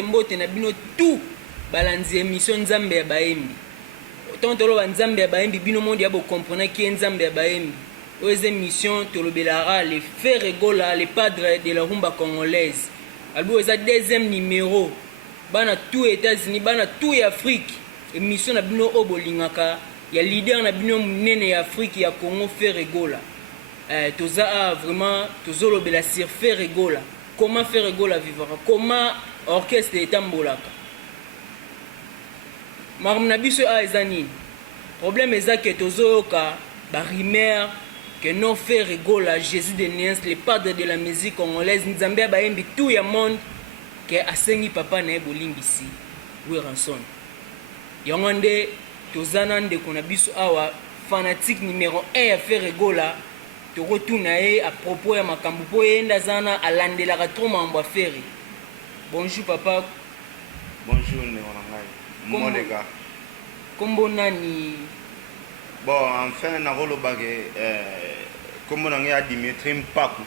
mbote na bino tout balanzi émission nzambe ya baembi tant toloba nzambe ya baembi bino monde ya comprendre qui nzambe ya baembi aux émissions tolobelara les frères Egola les padres de la rumba congolaise albo eza deuxième numéro bana tout États-Unis bana tout Afrique émission na bino obolingaka ya leader na bino munene ya Afrique ya Congo frère Egola toza vraiment tozolobela sur frère Egola comment faire Egola vivra comment orchestre etambolaka makamna biso eza nini problème eza que tozoyoka barimer que non frère Egola Jésus de Niens les padres de la musique congolaise nzambe baembi tout ya monde que asengi papa na ebolimbisi Weranson yango nde tozana ndeko na biso awa fanatique numéro 1 ya frère Egola tokotuna ye à propos ya makambo po yenda zana alandelaka trop mambo affaire. Bonjour papa. Bonjour Néonangai. Mon les gars. Kombo nani? Bon, enfin nakolo bage kombo nanga Dimitri Mpaku.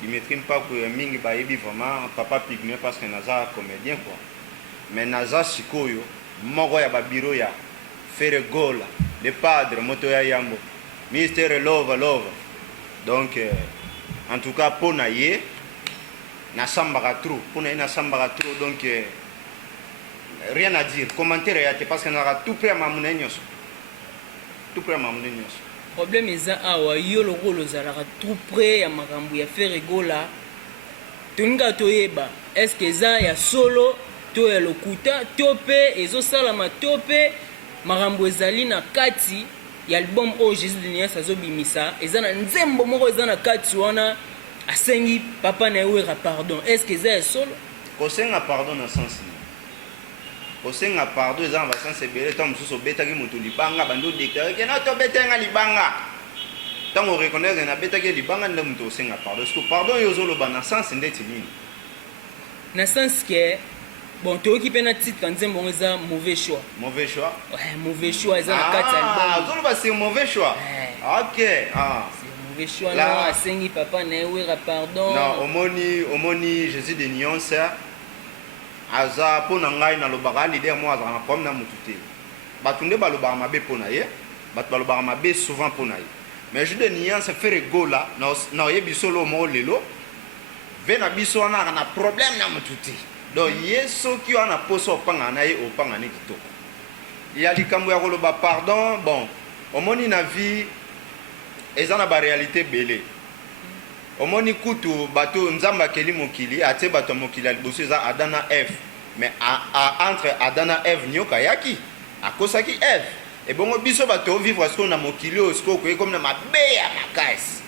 Dimitri Mpaku mingi ba yebi vraiment papa pigme parce que naza comédien quoi. Mais naza sikoyo moko ya ba bureau ya Frère Egola, le padre moto ya Yambo. Mister Love. Donc en tout cas pour naie na sambaka trop pour naie na sambaka trop donc rien à dire commentaire ya parce que na tout près mamuna nyos tout près mamuna nyos problème eza awa yo lokolo zalaka tout près ya makambo ya frère Egola toninga toyeba est-ce que eza ya solo to ya lokuta to pe ezosalama to pe makambo ezali na kati l'album au Jésus de Nias azobimisa ezana nzembo moko ezana kati wana asengi papa na wera pardon est-ce que c'est solo kosenga pardon na sens kosenga pardon ezana ba sens ebele tant mususu betaki mutu libanga bando déclarer que na to betenga libanga tant on reconnaît na betaki libanga nda mutu osenga pardon parce que pardon yozolo ba na sens ndeti nini na sens que bon, tu as occupé notre titre quand c'est mauvais choix. Mauvais choix? Ouais, mauvais choix. Ah, c'est mauvais choix. Ok. Ah. C'est mauvais choix. Là, Sengi papa n'a pardon. Non, omoni Jésus de Nuance. Aza pour nangai na lobaka leader moi aza na problème na mutute. Batunde balobaka mabe pona ye. Bat balobaka mabe souvent pona ye. Mais Jésus de Nuance fait Egola na yebi solo mo lelo. Vena biso na problème na mutute. Donc yeso qui on a posé au pangana et au pangane kitoko. Il y a likambo ya koloba pardon bon omoni na vie ezana ba réalité belé. Omoni kutu bato nzamba keli mokili ate bato mokili liboso za Adana F mais entre Adana F nyoka yaki akosaki F et bongo biso bato vivre ce qu'on a mokili o ce ko comme na mabeya makasi.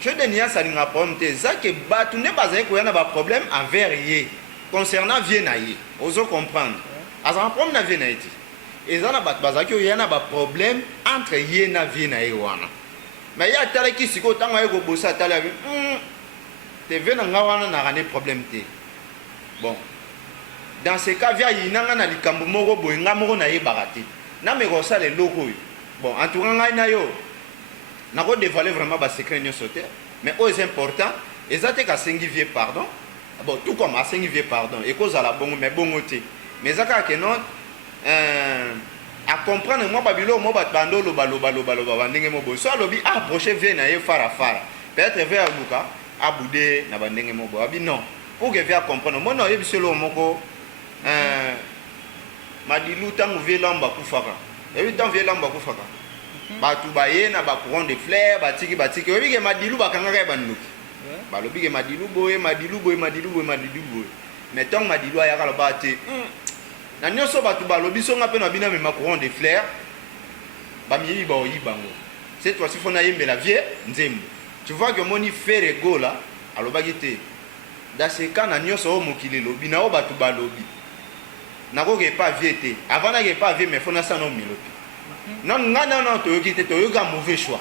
Je de nia ça ninga problème te za ke bato ne bazaye ko yana ba problème envers ye. Concernant Viennaï, oso comprendre. Azan problème na Viennaï. Ezana bat bazaki yana ba problème entre Yena Viennaï wana. Mais ya tala ki siko tanga yeko bossa tala te vena ngawana na rane problème te. Bon. Dans ce cas via yinanga na likambo moko boyenga moko na yebarate. Na me rosa le logo. Bon, en tout cas na yo. Na ko dévoiler vraiment ba secret nyo sauter, mais au important, ezate ka sengi vie pardon. Bon, tout comme à 5 vieux pardon, et cause à la bonne, mais bon côté. Mais ça, que non, à comprendre, moi, Babylone, moi, bando, lo balo, bandenge, mobo, soit lobby, approcher, vienne à fara. Peut-être vers Luka, à boudé, na bandenge, mobo, abi non. Pour que vienne comprendre, moi, non, il y a solo, moko, madilou, tant vieux lamba, koufaka. Et oui, tant vieux lamba, koufaka. Batu baye, na ba courant de fleurs, batiki, oui, que madilou, bakanga, bandou. Balobi ke madilu boye mais tant madilu ayaka loba te na nyoso batu balobi songa pe na bina me courant de fleurs ba miyi ba oyibango cette fois-ci fona yembe la vie nzembo tu vois que moni Frère Egola aloba te dans ce cas na nyoso o mokili lobi na o batu balobi na ko ke pas vie te avant na ke pas vie mais fona sa no milopi non non toyoki te toyoka mauvais choix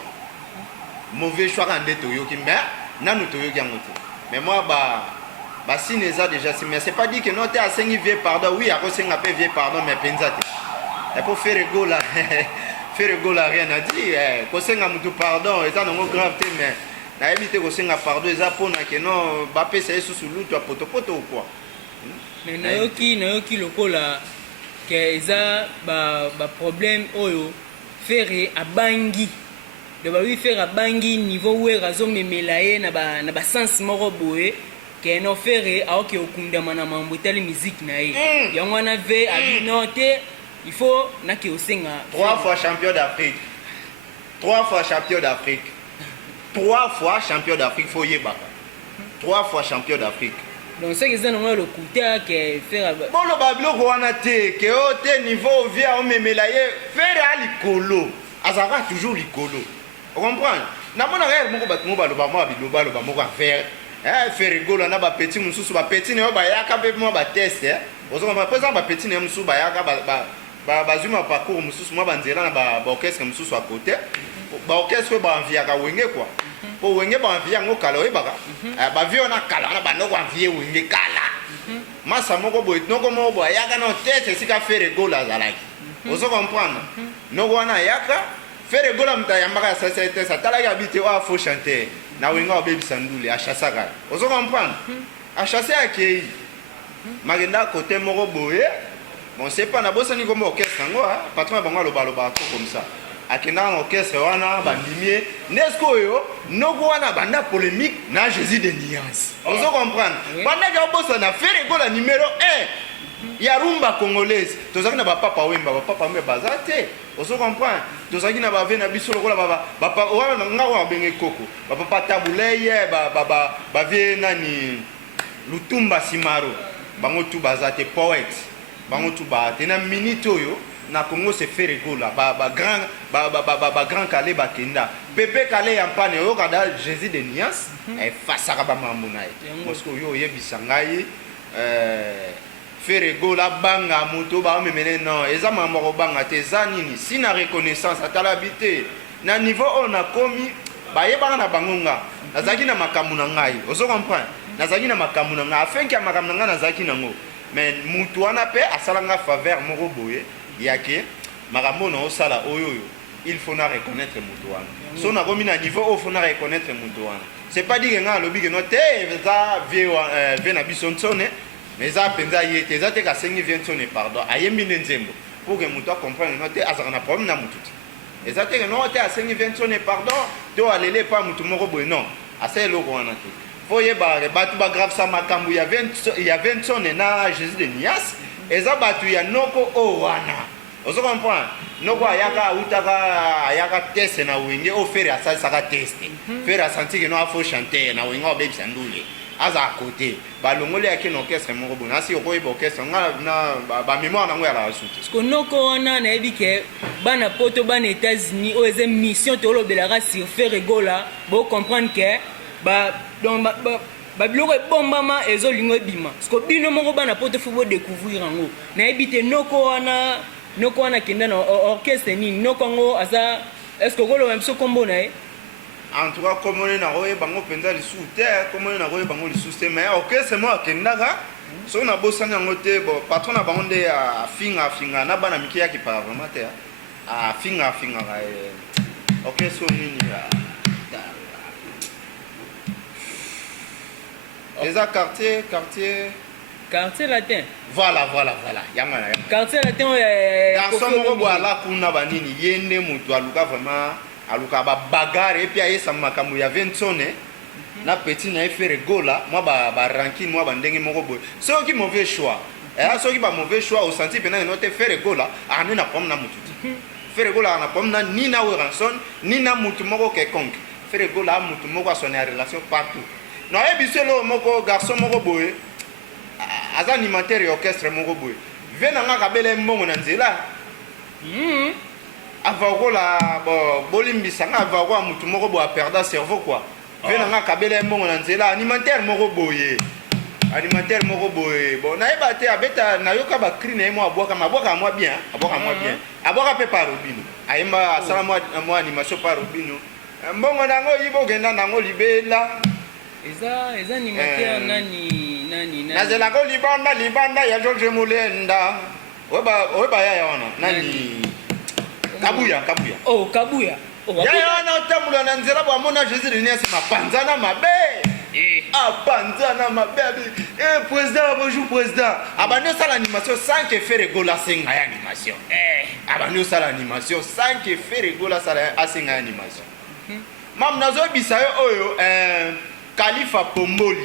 quand de toyoki mais nanu toyoki yango te mais moi ba sineza déjà mais c'est pas dit que non t'es à 5 vieux pardon oui à cause un peu vieux pardon mais pensate et pour faire Egola rien à dire ko senga mutu pardon et ça non grave mais na éviter ko senga pardon ça pour na que non ba pesa sous luto poto ou quoi Mais nayoki lokola que eza ba problème oyo faire abangi de ba lui faire abangi niveau où razo memela ye na ba sens moko boye que no faire aoki okundama na mambo tali musique na ye yango na ve abi note il faut na ki osenga 3 fois champion d'Afrique 3 fois champion d'Afrique 3 fois champion d'Afrique faut yebaka 3 fois champion d'Afrique. Donc c'est que ça non le côté que faire bon le bablo ko wana te que au te niveau via o memela ye faire ali kolo azaka toujours likolo. On comprend? Na mona rere moko bat mo balo ba mo biloba lo ba moko faire faire rigolo na ba petit mususu ba petit ne ba yaka be mo ba test ozo ba pesa ba petit ne mususu ba yaka ba zuma parcours mususu mo ba nzela na ba orchestre mususu à côté ba orchestre ba envia ka wenge quoi po wenge ba envia ngo kala o baka ba vio na kala na ba no kwa envia wenge kala masa moko boy noko mo bo yaka no test sika faire rigolo azalaki ozo comprendre noko wana yaka faire gola mtayambaka sasa ça tala ya bité wa faut chanter na wenga obebi sandule a chasser ka ozo comprendre a chasser akei magenda côté moko boye bon c'est pas na bossa ni comme orchestre ngo patron bango lo baloba comme ça akenda en orchestre wana bandimie nesko yo noko wana banda polémique na Jésus de Nuance ozo comprendre banda ya bossa na faire gola numéro 1 ya rumba congolaise tozaki na papa wemba bazate oso comprendre tozaki na bave na biso lokola papa wana nga wa benge koko papa tabuleye bave nani lutumba simaro bango tu bazate poète bango tu ba tena minute oyo na Congo se fait rigola grand Calais bakenda Pepe Calais yampane oyo kada Jésus de Nuance e fasaka ba mambo na ye parce que yo yebisa ngai faire gola banga muto ba memene non eza mambo banga te za nini sina reconnaissance atala bité na niveau on a commis ba yebanga na bangonga nazaki na makamu na ngai ozo comprendre nazaki na makamu na ngai afin que makamu na ngai nazaki nango mais mutu wana pe asalanga faveur moko boye yake makambo na osala oyo il faut na reconnaître mutu wana so na komi na niveau au faut na reconnaître mutu wana c'est pas dire nga lobi que no te za vie na bisonsone mais ça penza yete za te ka sengi viensone pardon ayembi nzembo pour que mutu comprendre no te azaka na problème na mutu eza te no te asengi viensone pardon to alele pa mutu moko boye non asa eloko wana te faut yeba batu ba grave sa makambu ya viensone na Jésus de Nuance eza batu ya noko o wana ozo comprendre noko ayaka utaka ayaka test na wenge o faire asa saka test faire sentir que no a faut chanter na wenge o bebi sandule aza à côté balongoli yake na orchestre moko bona asi okoyeba orchestre na ba mémoire nango ya la suite parce que noko wana na yebi ke bana poto bana États-Unis o eze mission to lobelaka sur faire rigola bo comprendre que donc biloko ebombama ezolingo ebima parce que bino moko bana poto fo bo découvrir yango na yebi te noko wana kenda na orchestre nini noko ngo aza est-ce que koloba biso kombo na ye en tout cas comme on est na roye bango penza li soute comme on est na roye bango li soute mais orchestre mo akendaka so na bosana ngote bo patron na bango nde finga na bana miki yaki pa vraiment te finga orchestre nini déjà quartier latin voilà yanga quartier latin garçon moko bo ala kuna banini yende mutu aluka vraiment aluka ba bagarre et puis ayesa makambo ya Viensone na petit na faire gola moi ba ranking moi ba ndenge moko boy so ki mauvais choix so ki ba mauvais choix au senti pena no te faire gola ani na pom na mutu faire gola na pom na ni na ranson ni na mutu moko quelconque faire gola mutu moko sonner relation partout no e biselo moko garçon moko boy aza animateur orchestre moko boy vena nga kabele mbongo na nzela avakola bolimbisa nga avako mutu moko bo a perda cerveau quoi vena nga kabele mbongo na nzela animateur moko boye bon na yeba te abeta na yoka ba cri na mo abwaka mwa bien abwaka pe par Robino ayemba asala mo animation par Robino mbongo nango yibo genda nango libela eza animateur nani nazela ko libanda ya George Mulenda weba ya wana nani Kabuya oh Kabuya ya wana utamula na nzela bwa mona Jésus de Nuance mapanzana mabe Abanza ma bébé. Président, bonjour président. Abandonne ça l'animation sans que faire rigoler c'est animation. Abandonne ça l'animation sans que faire rigoler ça c'est animation. Mam nazo bisayo oyo Khalifa Pomboli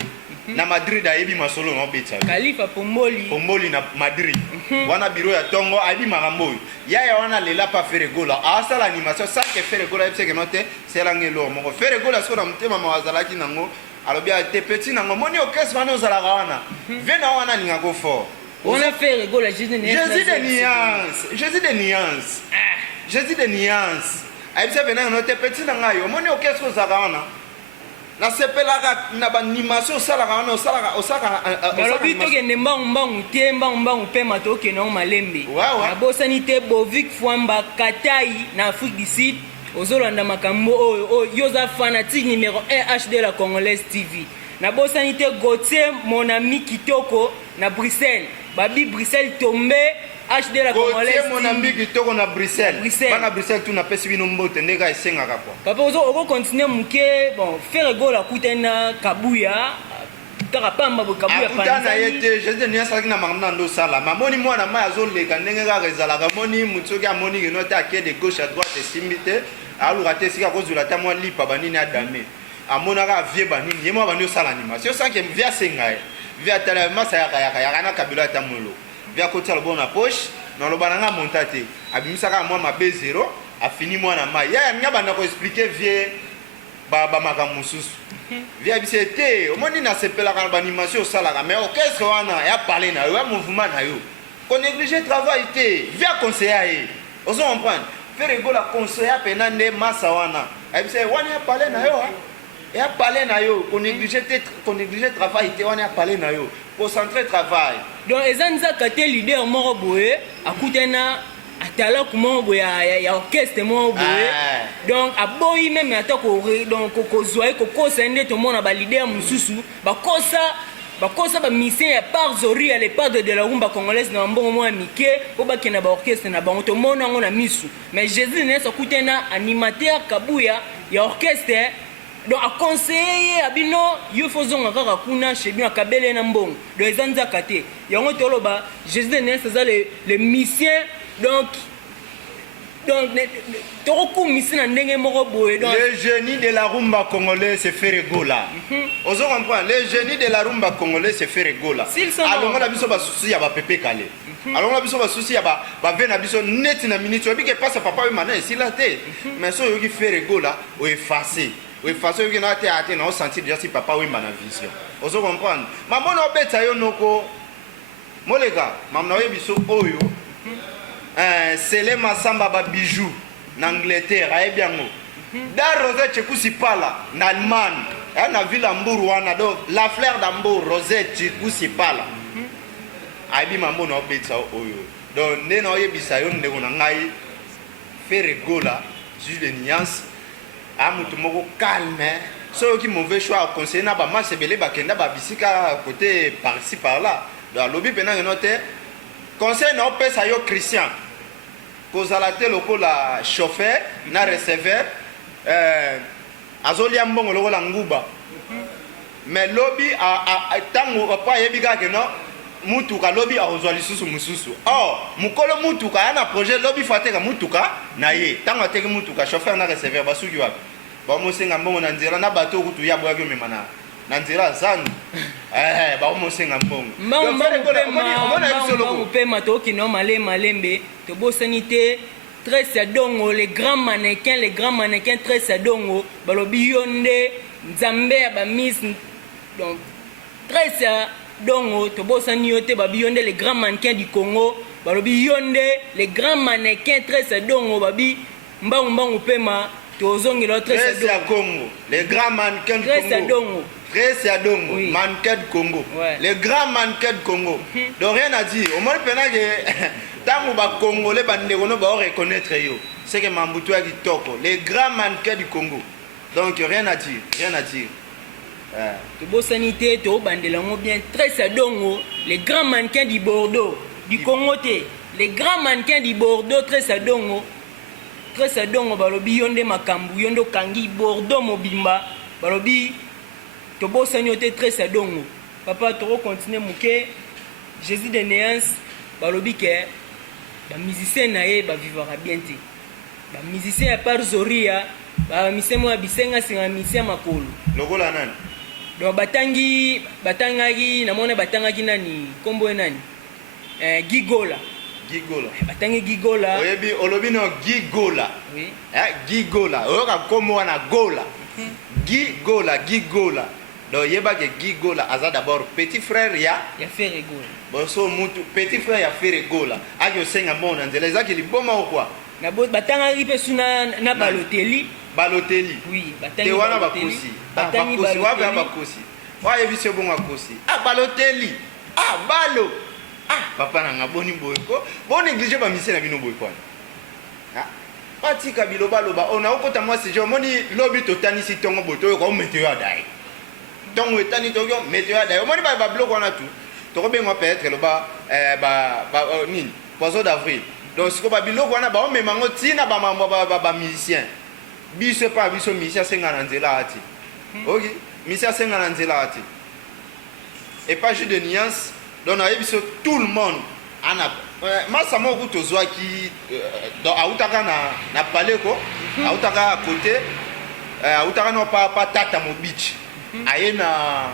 na Madrid ayebi masolo no betsa. Khalifa Pomboli na Madrid. Wana biro ya tongo ayebi makambo. Ya wana lela pa faire rigoler. Asa l'animation sans que faire rigoler c'est que note c'est langelo moko. Faire rigoler so na mutema mawazalaki nango. Alors bien t'es petit nango moni okes wana ozala wana. Vena wana ninga go fort. On a fait rigoler Jésus de nuances. Jésus de nuances. Aïbisa vena no t'es petit nanga yo moni okes ozala wana. Na sepelaka na banimation salaka wana osaka balobi tokende mbangu te mbangu mpe mato okende ngo malembe nabosani te Bovik Fwamba Katai na Afrique du Sud ozolanda makambo oyo yo oza fanatique numéro 1 HD la Congolaise TV. Nabosani te Gauthier mon ami kitoko na Bruxelles babi Bruxelles tombé HD la Congolaise TV. Mon ami kitoko na Bruxelles bana Bruxelles tu na pesi bino mbote ndeka esengaka kwa papa ozo continuer muke bon faire gola kutena kabuya kaka pamba bo kabuya panza yete je dis nia saki na mangna ndo sala mamoni mwana ma azoleka ndenge ka rezalaka moni mutsoki amoni ke nota ke de gauche à droite simbite aluka te sika kozula ta mwa lipa banini adame amonaka vie banini yemo bandi sala animation sans que via sengaye via tala masa ya na kabila ta molo via kotia le bon na poche na lobananga montate abimisaka mwa mabe zero afini mwana ma ya ngaba na ko expliquer vie ba makamususu via bisete omoni na sepela ka animation sala mais orchestre wana ya parler na yo ya mouvement na yo ko négliger travail te via conseiller ozo comprendre faire rigoler conseiller pena ne masa wana abise wana ya parler na yo et à parler na yo qu'on négliger travail te wana ya parler na yo concentrer travail donc ezanza kate leader moko boye akutena atala kuma boye ya orchestre moko boye donc aboyi même atako donc kozwa ko kosende to mona ba leader mususu bakosa ba mission ya part zori à l'époque de la rumba congolaise na mbongo mwa mike po bakena ba orchestre na bango to mona ngo na misu mais Jésus ne sa kutena animateur kabuya ya orchestre donc a conseiller abino yo fozonga kaka kuna chez bien kabele na mbongo do ezanza kate yango toloba Jésus de Ness ça les missions donc toko misina ndenge moko boye donc le génie de la rumba congolaise c'est faire rigola ozo comprendre le génie de la rumba congolaise c'est faire rigola alonga na biso ba souci ya ba pepe kale alonga na biso ba souci ya ba vena biso net na minute obi ke passe papa we mana sila te mais so yo ki faire rigola o effacer oui, façon que na théâtre na senti déjà si papa wimba na vision. Ozo comprendre. Maman na obeta yo noko. Molega, maman na yebiso oyo. Sele masamba ba bijou na Angleterre aye biango. Da Rosette Chekusi pala na Allemagne. Na ville Hambourg wana donc la fleur d'Hambourg Rosette Chekusi pala. Aye bi maman na obeta oyo. Donc ne na yebisa yo ndeko na ngai faire rigola, juste de nuance. Amutu moko calme ceux qui mauvais choix conseiller na ba marche belé ba kenda ba bisika côté par ici par là dans lobby pena noté conseil na pesa yo Christian kozala te lokola chauffeur na receveur azolia mbongo lokola nguba mais lobby a tango pa yebika ke no mutuka lobby a ozwa lisusu mususu mukolo mutuka yana projet lobby fateka mutuka na ye tango ateki mutuka chauffeur na receveur basuki wapi ba mosenga mbongo na nzela na bato kutu ya bwa byome na nzela zandu ba mosenga mbongo mbongo pe matoki no malembe to bosani te très sadongo les grands mannequins très sadongo balobi yonde nzambe ba miss donc très sadongo to bosani yote babi yonde les grands mannequins du Congo balobi yonde les grands mannequins très sadongo babi mbangu pema tozongela très Congo les grands mannequins du Congo très adongo mannequins du Congo les grands mannequins du Congo donc rien à dire au moins pena que tango ba congolais bandeko no ba reconnaître yo c'est que mambutu ya kitoko les grands mannequins du Congo donc rien à dire to bosanité to bandela ngo bien très adongo les grands mannequins du Bordeaux du Congo te les grands mannequins du Bordeaux très adongo balobi yonde makambu yondo kangi Bordeaux mobimba balobi tobosani ote tresse ya dongo papa tokocontinue moke Jésus de Néance balobi ke bamusicien na ye bavivaka bien te bamusicien ya part zoria bamisien moya bisenga singa misien makolo lokola nani donc batangaki namoni batangaki nani kombo nani Gigola batangi Gigola oyebi olobi no Gigola oui Gigola oyoka kombo wana gola Gigola donc yebake Gigola aza d'abord petit frère ya Ferregola boso mutu petit frère ya Ferregola aki osenga mbona nzela ezaki liboma okwa na batangaki mpe suna na Balotelli oui batangi wana bakosi bakosi wapi bakosi wayebi se bongo akosi Balotelli balo papa nanga boni boyko bon négligé ba mise na bino boyko patika biloba ona okota mwasi jo moni lobi totanisi tongo boto ko meteo ya dai tongo etani to yo meteo ya dai moni ba bloko wana tu to ko bengo peut-être loba nini poisson d'avril donc siko ba biloko wana ba omemango tina ba musicien biso pa biso musicien senga na nzela ati OK musicien senga na nzela ati et pas juste de nuance donc tout le monde ana masa moko tozwaki donc autaka na paleko autaka à côté autaka no pa tata mo beach aye na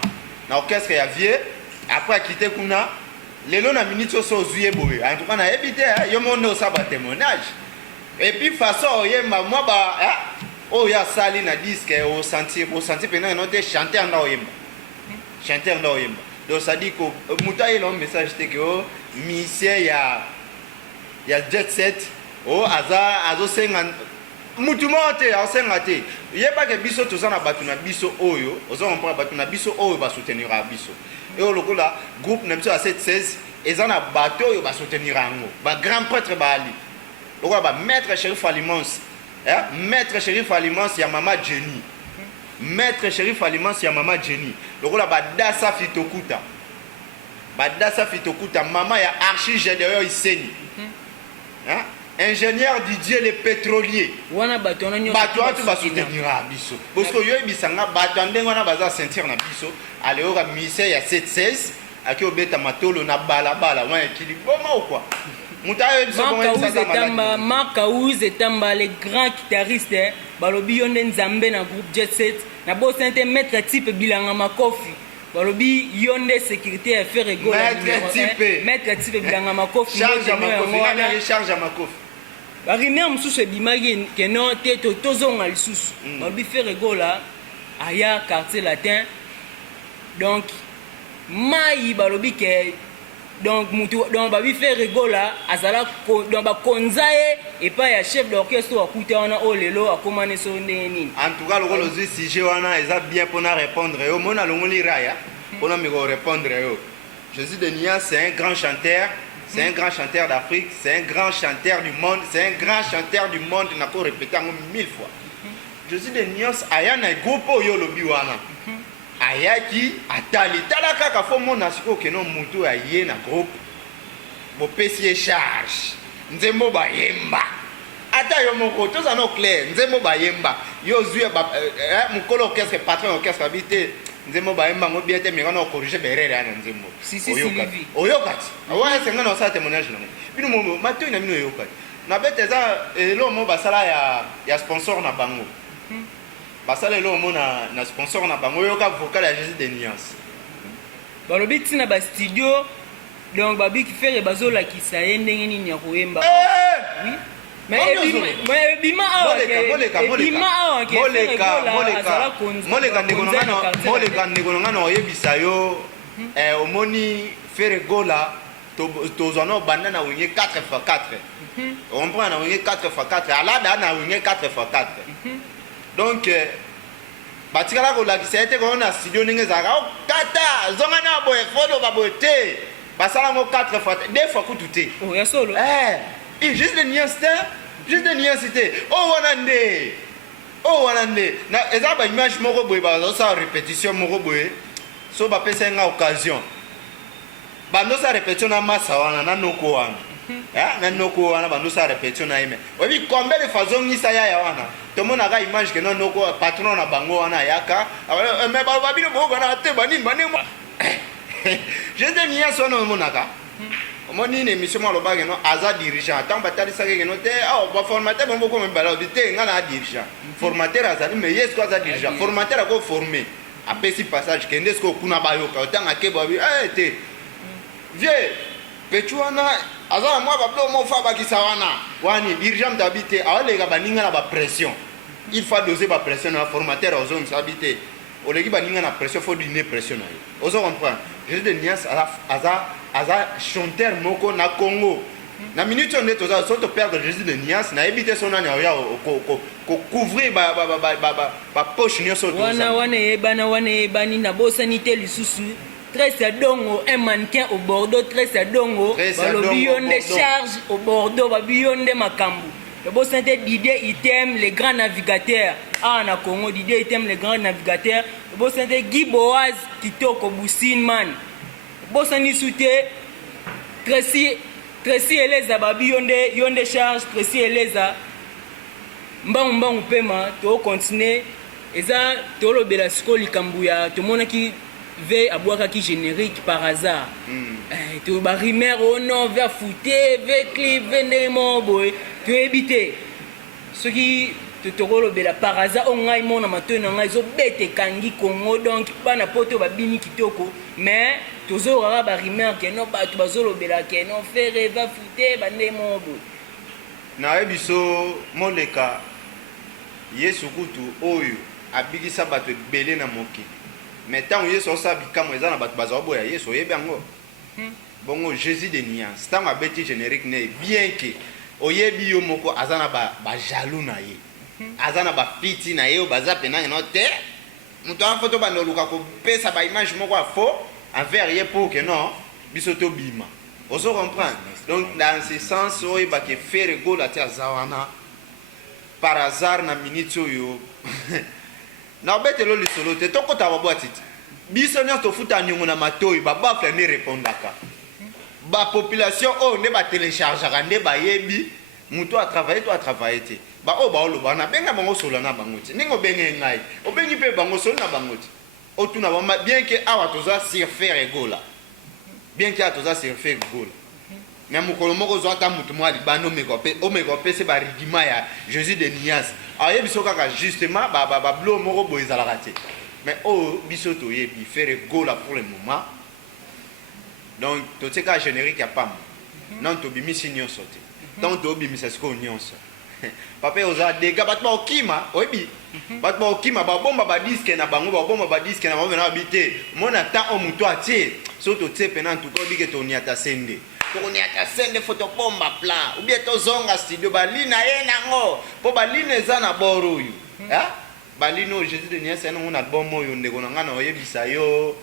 orchestre ya vie après quitter kuna lelo na minute so zuye boye en tout cas na ebité yo mono sa ba témoignage et puis façon oyemba moi ba ya sali na disque au sentir pendant note chanteur na oyemba donc ça dit que muta il a un message que musicien ya jet set azo senga mutu mote asenga te yeba ke biso tozana batu na biso oyo ozo comprendre batu na biso oyo ba soutenir biso et lokola groupe na biso à 716 ezana bato oyo ba soutenir ngo ba grand prêtre ba ali lokola ba maître Chérif Alimons maître Chérif Alimons ya mama Jenny maître Chérif Alimons ya mama Jenny lokola badasa fitokuta mama ya Archie Gédéon Iseni ingénieur Didier le pétrolier wana bato ba soutenir biso parce que yo bisanga bato ndenge wana baza sentir na biso aleoka mise ya 716 aki obeta matolo na balabala wana ekili boma ou quoi Makaouz etamba les grands guitaristes balobi yonde nzambe na groupe Jet Set na bo sente maître type bilanga makofi balobi yonde sécurité à faire ego maître type bilanga makofi charge à makofi barime mususu ebimaki ke non te tozonga lisusu balobi faire ego la aya quartier latin donc mai balobi ke donc mutu donc babi fait rigola azala donc ba konzae et pas ya chef d'orchestre akuta wana o lelo akomane so nini en tout cas le zi sujet wana eza bien pour na répondre yo mona longoli raya pour na me répondre yo Jésus de Nia c'est un grand chanteur d'Afrique, c'est un grand chanteur du monde, n'a pas répété 1000 fois. Jésus de Nios aya na groupe yo lobi wana ayaki atali talaka ka fo mona siko ke no mutu aye na groupe bo pesi charge nzembo bayemba ata yo moko toza no clair nzembo bayemba yo zuya mukolo orchestre patron orchestre habité nzembo bayemba ngo biete mi ngana corriger berere ana nzembo oyokati awa senga no sa témoignage na bino mo mato na bino oyokati na beteza elo mo basala ya sponsor na bango basala elo mo na sponsor na bango yoka vocal ya Jésus de Niance balobi tina ba studio donc babi ki faire bazola ki sa ndenge nini ya koyemba oui mais ebima moleka ndeko ngana oyebisa yo omoni Ferregola tozwa no banda na winge 4x4 on prend na winge 4x4 alada na winge 4x4 donc batikala kolakisa ete kona studio ndenge zaka kata zonga na boye fodo babote basala ngo 4x4 deux fois kutu te oh ya solo et juste de niacité oh wanande na eza ba image moko boye ba sa répétition moko boye so ba pesa nga occasion bando sa répétition na masa wana na noko wana na noko wana bandosa répétition na yeme obi combien de façon ngisa ya wana to mona ga image que non noko patron na bango wana yaka mais ba bino bogo na te bani je te nia so no monaka omoni une émission mo loba que non aza dirigeant tant batali sa que non te ba formateur bon boko mbala obi te ngana dirigeant formateur azali mais yes quoi aza dirigeant formateur a ko former apesi passage kende ce ko kuna bayoka otanga ke babi te vieux petu wana aza moi bablo mo fa bakisa wana wani dirigeant d'habiter alega baninga na ba pression il faut doser ba pression na formateur aux zones habiter olegi baninga na pression faut donner pression na yo ozo comprendre je de Nias aza chanteur moko na Congo na minute on est toza so to perdre Jésus de Nias na habiter son anya ya ko couvrir ba poche nyoso to wana ebani na bosani te lisusu Très Dongo, un mannequin au Bordeaux, Très Dongo, le de charge au Bordeaux, de Makambu. Le beau santé Didier, il t'aime les grands navigateurs. Ah, na Congo, Didier, il t'aime les grands navigateurs. Le beau santé Guy Boaz, Kitoko, Boussine, man. Le beau santé Souté, Tracy Eleza, Yonde charge, Tracy Eleza. Mbang Pema, to continuer. Et ça, to lo belasko likambuya, to monaki. Ve abouaka qui générique par hasard. Tu vas rimer au nom, vers fouter, vers clip, vers mon boy. Tu es habité. Ce qui te rôle par hasard, on a mon amateur, on a bête kangi Congo, donc pas n'importe quoi, bini kitoko. Mais tu auras ba rimer que non, pas tu vas zolo bela que non, faire va fouter, bande mon boy. Na ebiso moleka Yesu kutu oyo abigisa bato belé na moki. Mais tant que Yesu sabi kamo eza na bato baza boya Yesu yebango bongo Jésus de Nias tant a beti générique ne bien que oyebi yo moko azana ba jaloux na ye azana ba fiti na ye baza pena no te muto en photo ba no luka ko pesa ba image moko a faux envers ye pour que non bisoto bima oso comprendre donc dans ce sens oyo ba ke faire go la tia zawana par hasard na minute yo na betelo lisolo te tokota babwatiti biso nyonso tofuta nyongo na matoi babafla ne répondaka ba population o ne ba téléchargera nde bayebi muto a travaillé to a travaillé te ba o ba oloba na benga bango solo na bango te ningo benge ngai obengi pe bango solo na bango te otuna ba bien que awa toza sur faire egola bien que atoza sur faire egola mais mukolo moko zo ata mutu mwa libano omeko pe se ba rigima ya Jésus de Nias aye biso kaka justement ba blo moko bo ezalaka te mais oh biso to yebi faire gola pour le moment donc to teka générique ya pam non to bimisi nyonso te donc to bimisa sko nyonso papa oza dega batba okima oyebi batba okima ba bomba ba disque na bango ba bomba ba disque na bango na habité mona ta o mutu atie so to tsepe na tout ko bike to niata sende on y a sende photo bomba pla ou bien to zonga studio balina ye nango po balina eza na boro yu balino Jésus de Nias ena ngona bomo yo ndeko ngana oyebisa yo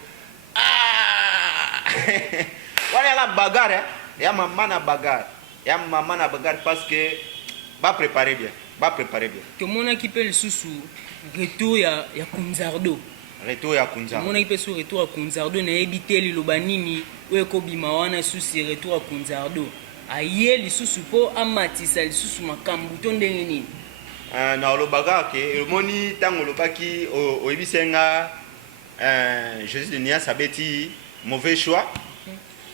wala la bagarre ya mama na bagarre parce que ba préparer bien tout le monde qui peut le sous retour ya Kunzardo mona ipe sur retour à Kunzardo na ebité liloba nini oyo kobima wana susi retour à Kunzardo aye lisusu po amatisa lisusu makambu to ndenge nini na olobaka ke omoni tango olobaki oyebisenga Jésus de Nias abeti mauvais choix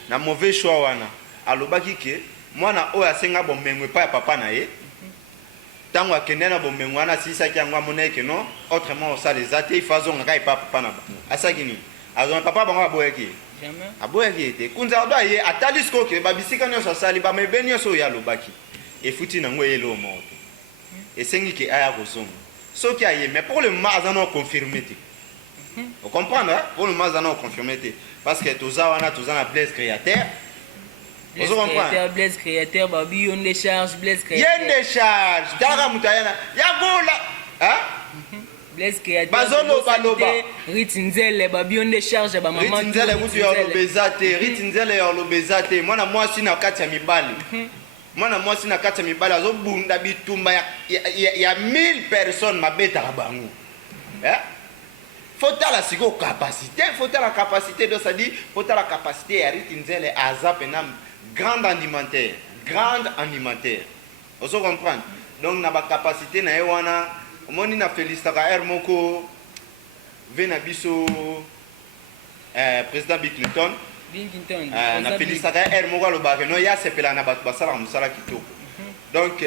na mauvais choix wana alobaki ke mwana oyo asenga bomengwe pa ya papa na ye tango akende na bomengo wana asisaki yango amona ke non autrement osala eza te ifazonga kaka epa papa na bango asaki nini azonga papa bango aboyaki aboyaki ete Kunzardo aye atali sikoyo ke babisika nyonso asali bamebe nyonso oyo alobaki efuti nango eyele omo te esengi ke aya kozonga soki aye mais pour le moment aza na oconfirme te ocomprendre pour le moment aza na oconfirme te parce que toza wana toza na Blaise Créateur Blaise Créateur babi yonde charge Blaise Créateur yende charge dara mutayana ya gola Blaise Créateur bazolo baloba Ritinzele babi yonde charge ba maman Ritinzele mutu ya lobezate Ritinzele ya lobezate mwana mwasi na kati ya mibali mwana mwasi na kati ya mibali azobunda bitumba ya 1000 personnes mabeta bango faut la siko capacité faut la capacité de ça dit faut la capacité ya Ritinzele azapena grande alimentaire grand animateur. Vous comprenez? Donc na ba capacité na wana moni na félicitaka R moko vena biso président Bill Clinton na félicitaka R moko lo ba no ya sepela na bato basala musala kitoko. Donc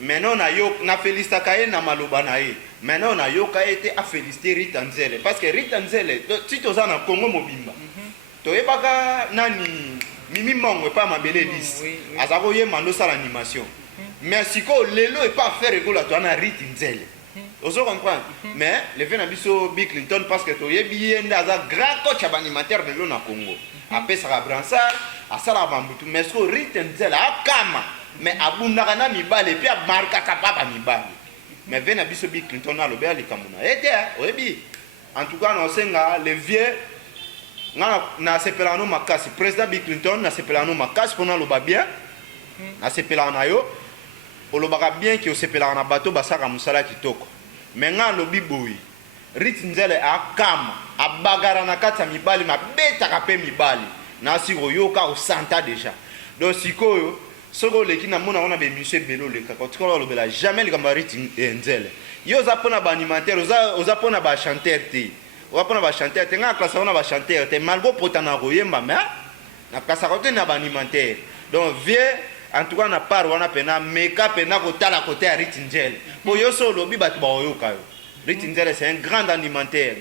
maintenant na félicitaka na maloba na ye. Maintenant na yoka été à féliciter Rita Nzele parce que Rita Nzele si toza na Congo mobimba. To ebaka nani Mimi Mongo pas mabele 10. Azako ye mando sala animation. Mais si ko lelo et pas faire école toi na Rita Nzele. Vous comprenez? Mais le vena biso Bill Clinton parce que to yebi ndaza grand coach animateur de na Congo. Après ça bransard, à sala bambutu mais ko Rita Nzele akama mais abundaka na mibale puis marka kapapa mibale. Mais vena biso Bill Clinton na lobea likamuna. Ete oyebi. En tout cas, on senga les vieux na sepelano makasi président Bill Clinton na sepelano makasi pona loba bien na sepelana yo olobaka bien ki osepelana na bato basaka musala kitoko mais nga lobi boyi Rita Nzele akama abagara na kati ya mibali mabetaka pe mibali na siko yoka osanta déjà donc sikoyo soko leki na mona wana be monsieur Belo le kakotiko lobela jamais likamba Rita Nzele yo za pona ba animateur oza pona ba chanteur te on va ba chanter tenga classe on va chanter te malgo potana royemba mais na classe côté na ba alimentaire donc vieux en tout cas na part wana pena meka pena ko tala côté à Rita Nzele bo yo so lobi bat ba yoka yo Rita Nzele c'est un grand alimentaire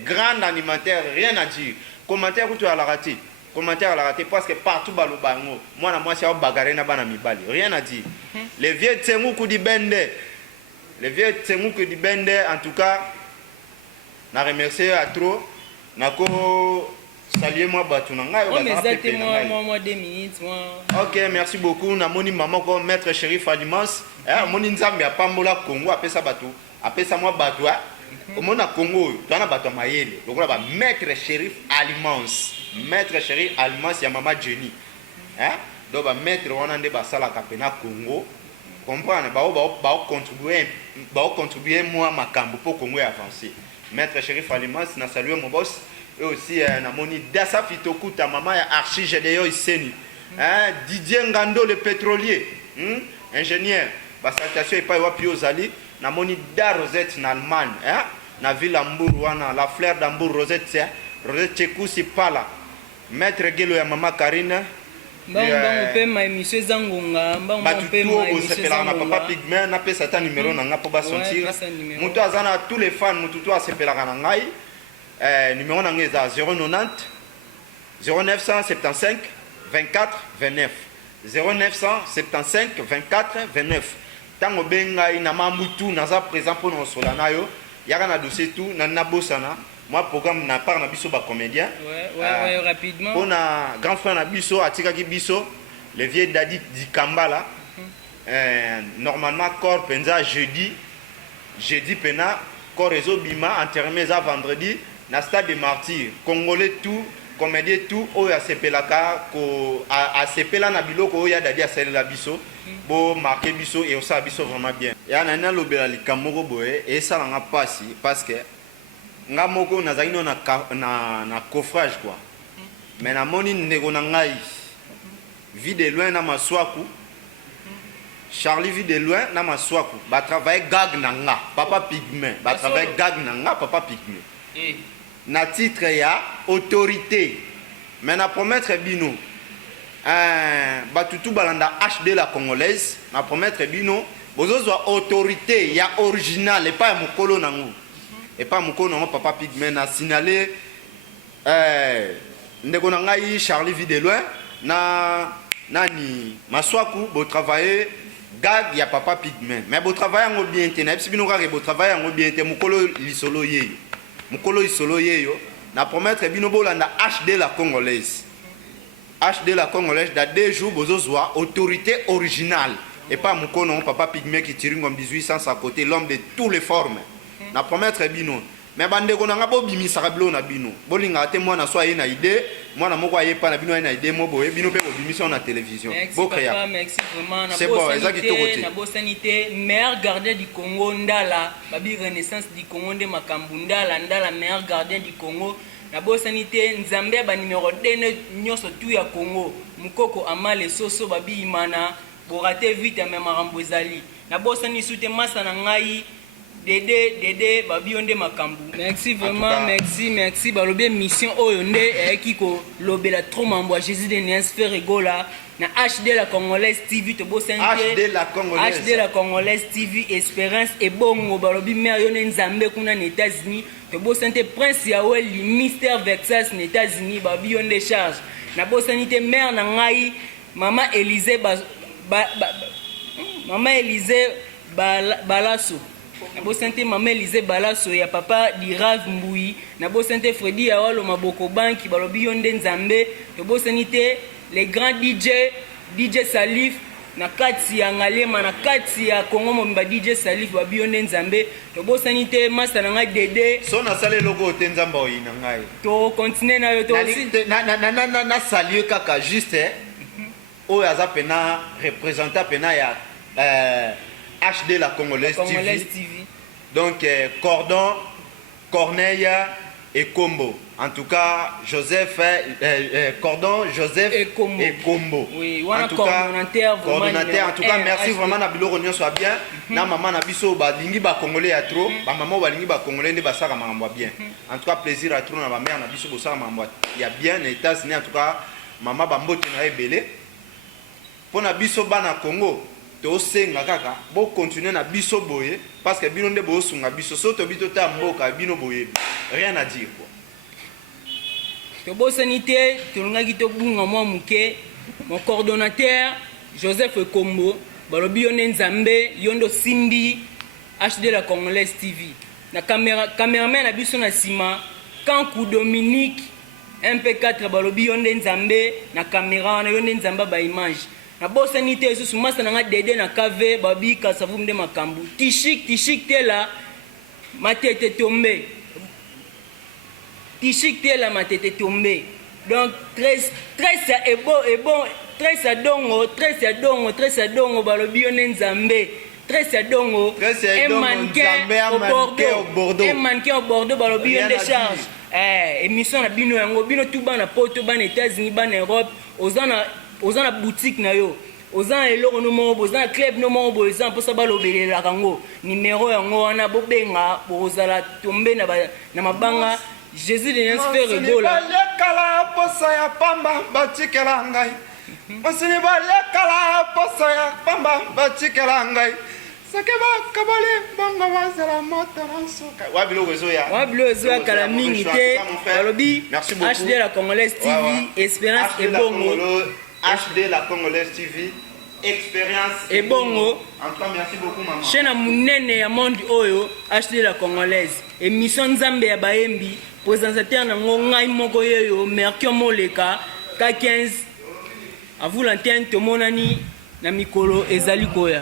rien à dire commentaire ku to ala rati commentaire ala rati parce que partout ba lobango moi na moi c'est bagarre na bana mibali rien à dire les vieux tsengu ku di bende en tout cas na remercier à trop nako saluer moi batu na ngai moi 2 minutes moi. OK, merci beaucoup na moni maman ko maître Chérif Alimans moni nzambe apambola Congo apesa batu apesa moi batu au mona Congo tona batu mayele lokola ba maître Chérif Alimans ya mama Jenny do ba maître wana nde basala kapena Congo comprendre ba contribuer moi makambo pour Congo avancer. Maître Chérif Alimans na saluer mon boss et aussi na moni Dassa Fitokuta maman ya Archi Gedeyo Iseni Didier Ngando le pétrolier ingénieur ba salutation et pas wapi ozali na moni Da Rosette na Allemagne na ville Hambourg wana la fleur d'Hambourg Rosette Chekusi pala Maître Gelo ya mama Karina Bango pe ma émission zangonga bango pe ma émission na papa pigment na pesa ta numéro na nga po ba sentir mutu azana tous les fans mutu to asepela na ngai numéro na ngeza 090 0975 24 29 0975 24 29 tango benga ina mamutu naza présent pour nos solana yo yaka na dossier tout na nabosana moi programme na part na biso ba comédien ouais rapidement on a grand frère na biso atika ki biso le vieux Dadi Dikambala normalement corps penza jeudi pena corps réseau bima enterré za vendredi na stade des martyrs congolais tout comédien tout oya sepelaka ko a sepela na biloko oya Dadi aselela biso bo marqué biso et osa biso vraiment bien ya na lobela likamoko boye et ça nga pasi parce que nga moko nazali no na coffrage quoi mais na moni ndeko na ngai vie de loin na maswaku Charlie vie de loin na maswaku ba travailler gag na nga papa pigment ba travailler gag na nga papa pigment na titre ya autorité mais na promettre bino ba tutu balanda HD la congolaise na promettre bino bozozwa autorité ya original et pas mokolo nango et pas mon non papa pigment a signalé ndeko na ngai Charlie vie de loin na nani maswaku bo travailler gag ya papa pigment mais bo travailler ngo bien te na bino ka bo travailler ngo bien te mokolo lisolo yeyo na promettre bino bolanda HD la congolaise da 2 jours bozozwa autorité originale et pas mokolo non papa pigment qui tire comme 1800 à côté l'homme de toutes les formes na promettre bino mais bande ko nga bo bimisa kabilo na bino bolinga te mwana so ayena idée mwana moko ayepa na bino ayena idée mo boye bino pe ko bimisa na télévision bokaya merci vraiment na c'est bon ezaki to côté na bo sanité meilleur gardien du Congo ndala babi renaissance du Congo nde makambu ndala meilleur gardien du Congo na bo sanité nzambe ba numéro 2 nyoso tu ya Congo mukoko amale soso babi imana borate vite me makambo ezali nabosani su te masa na ngai Dédé babi onde makambu. Merci vraiment, merci balobi mission oyo nde eyaki ko lobela trop mambo Jésus de Nias faire rigola na HD la Congolaise TV to bosante HD la Congolaise TV Espérance et bongo balobi mère yone nzambe kuna na États-Unis to bosante Prince Yawel Mystère Vexas na États-Unis babi onde charge na bosanité mère na ngai Maman Élysée Maman Élysée Balasso Nabo sente Maman Élysée Balasso ya papa Dirav Mbui Nabo sente Freddy Awalo Maboko Banki balobi yonde nzambe Tobo sanite les grands DJ Salif na kati ya Ngalema na kati ya Kongo Momba DJ Salif babi yonde nzambe Tobo sanite Master na ngai Dédé so na sale logo otenzamba oyina ngai to continue na yo to na saluer kaka juste oyo aza pena représenter pena ya HD la Congolaise TV. Donc Cordon, Corneille et Combo. En tout cas, Cordon, Joseph et Combo. Oui, en tout cas, coordonnateur. En tout cas, merci vraiment na bilo réunion soit bien. Na maman na biso ba lingi ba congolais ya trop, ba maman ba lingi ba congolais ndi ba saka mambo bien. En tout cas, plaisir à trop na ba mère na biso bo saka mambo ya bien na États-Unis. En tout cas, maman ba mbote na ebele. Pona biso bana Congo. To senga kaka bo continuer na biso boye parce que bino nde bo sunga biso soto bito ta mboka bino boye rien à dire quoi to bo sanité to ngaki to bunga mo muke mon coordonnateur Joseph Kombo balobi yone nzambe yondo simbi HD la Congolaise TV na cameraman na biso na sima Kanku Dominique MP4 balobi yonde nzambe na caméra na yonde nzamba ba image na bosani te susu masa na nga Dédé na kave babi kasavu mde makambu tishik te la matete tombe tishik te la matete tombe donc très dongo balobi yone nzambe très dongo un mannequin au Bordeaux balobi yonde charge émission na bino yango bino tout bana poto bana États-Unis bana Europe ozana boutique na yo ozana eloko no mo ozana club no mo ozana posa balobelela kango numéro yango wana bobenga bozala tombe na mabanga Jésus de Nias fait rigola kala posa ya pamba batikela ngai basini balekala posa ya pamba batikela ngai sakeba kabale bongo wazala moto nsuka wabilo wezoya kala mingi te balobi HD la Congolaise TV Espérance et bongo HD la Congolaise TV Expérience et bongo. En tout cas, merci beaucoup maman. Chaîne munene ya monde oyo HD la Congolaise. Émission Nzambe ya Baembi, présentateur na ngai moko yoyo Mercure Moleka K15. A vous l'antenne tomonani na mikolo ezali koya.